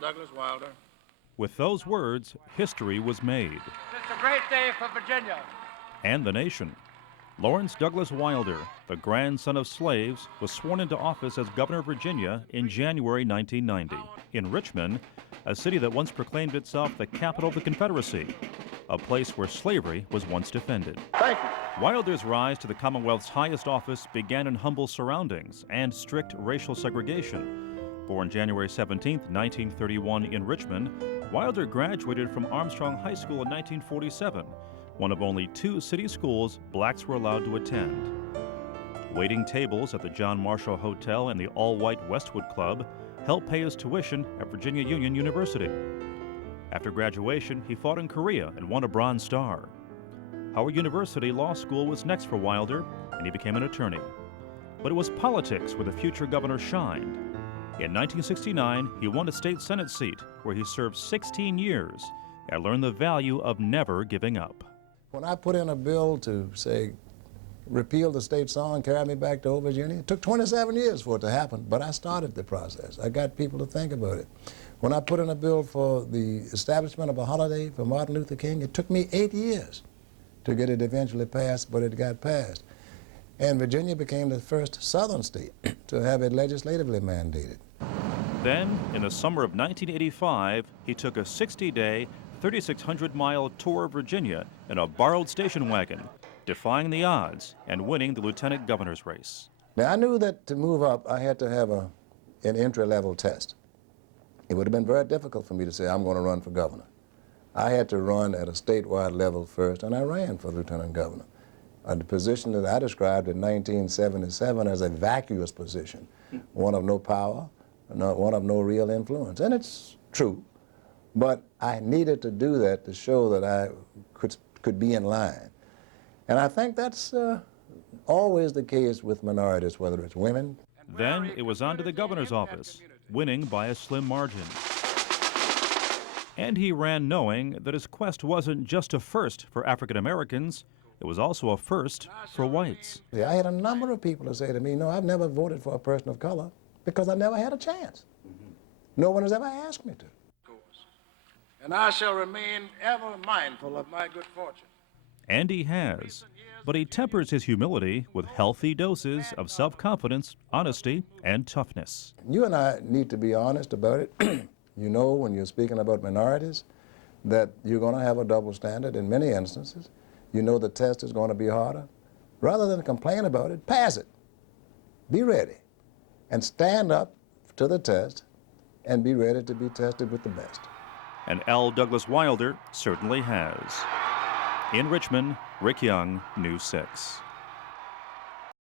Douglas Wilder. With those words, history was made. It's a great day for Virginia. And the nation. Lawrence Douglas Wilder, the grandson of slaves, was sworn into office as governor of Virginia in January 1990. In Richmond, a city that once proclaimed itself the capital of the Confederacy, a place where slavery was once defended. Thank you. Wilder's rise to the Commonwealth's highest office began in humble surroundings and strict racial segregation. Born January 17, 1931 in Richmond, Wilder graduated from Armstrong High School in 1947, one of only 2 city schools blacks were allowed to attend. Waiting tables at the John Marshall Hotel and the all-white Westwood Club helped pay his tuition at Virginia Union University. After graduation, he fought in Korea and won a Bronze Star. Howard University Law School was next for Wilder, and he became an attorney. But it was politics where the future governor shined. In 1969, he won a state Senate seat where he served 16 years and learned the value of never giving up. When I put in a bill to, say, repeal the state song, carry me back to old Virginia, it took 27 years for it to happen, but I started the process. I got people to think about it. When I put in a bill for the establishment of a holiday for Martin Luther King, it took me 8 years to get it eventually passed, but it got passed. And Virginia became the first southern state to have it legislatively mandated. Then, in the summer of 1985, he took a 60-day, 3,600-mile tour of Virginia in a borrowed station wagon, defying the odds and winning the lieutenant governor's race. Now, I knew that to move up, I had to have an entry-level test. It would have been very difficult for me to say, I'm going to run for governor. I had to run at a statewide level first, and I ran for lieutenant governor. The position that I described in 1977 as a vacuous position, one of no power, one of no real influence. And it's true, but I needed to do that to show that I could be in line. And I think that's always the case with minorities, whether it's women. Then it was on to the governor's office, winning by a slim margin. And he ran knowing that his quest wasn't just a first for African Americans, it was also a first for whites. I had a number of people who say to me, no, I've never voted for a person of color because I never had a chance. No one has ever asked me to. And I shall remain ever mindful of my good fortune. And he has. But he tempers his humility with healthy doses of self-confidence, honesty, and toughness. You and I need to be honest about it. You know, when you're speaking about minorities, that you're going to have a double standard in many instances. You know the test is going to be harder. Rather than complain about it, pass it. Be ready. And stand up to the test and be ready to be tested with the best. And L. Douglas Wilder certainly has. In Richmond, Rick Young, News 6.